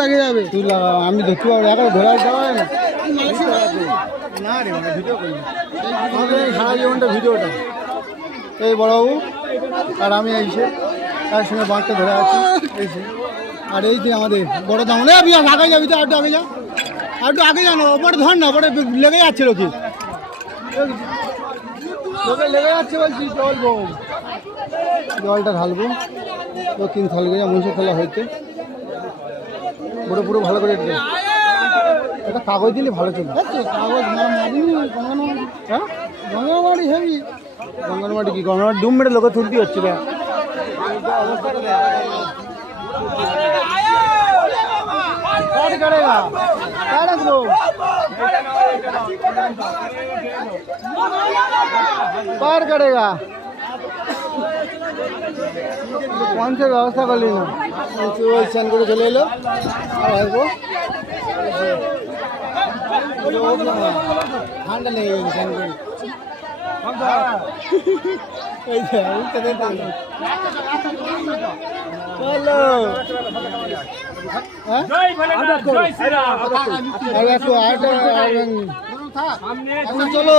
লাগে যাবে তুই লাগা আমি দেখতে পাবো এখন ঘোরা যাওয়া না রে ভিডিও করি সারা জীবনটা ভিডিওটা এই বড়বাবু আর আমি এসে তার সঙ্গে বাঁধটা ধরে আছি এসে আর এই যে আমাদের বড় দাম আগে যাবি তো একটু আগে যা আর একটু আগে জানো ওপরে ধর না ওপরে লেগে যাচ্ছে লোকে লোকে লেগে যাচ্ছে বলছি জলটা ঢালবো দক্ষিণ থালগে যা মহিষের খেলা হয়েছে পুরো পুরো ভালো করে একটা কাগজ দিলে ভালো ছিল কাগজ হ্যাঁ গঙ্গামাটি হেবি গঙ্গামাটি কি গঙ্গামাটি ডুম মেরে লোকে তুলতে হচ্ছে पार करेगा कौन से व्यवस्था कर ली ना स्टैंड করে চলে এলো আর আসবো ঠান্ডা লেগে গেছে স্ট্যান্ড করে এই যে উঠতে দে চলো হ্যাঁ জয় ভোলেনাথ জয় শ্রী রাম আর একটু সামনে চলো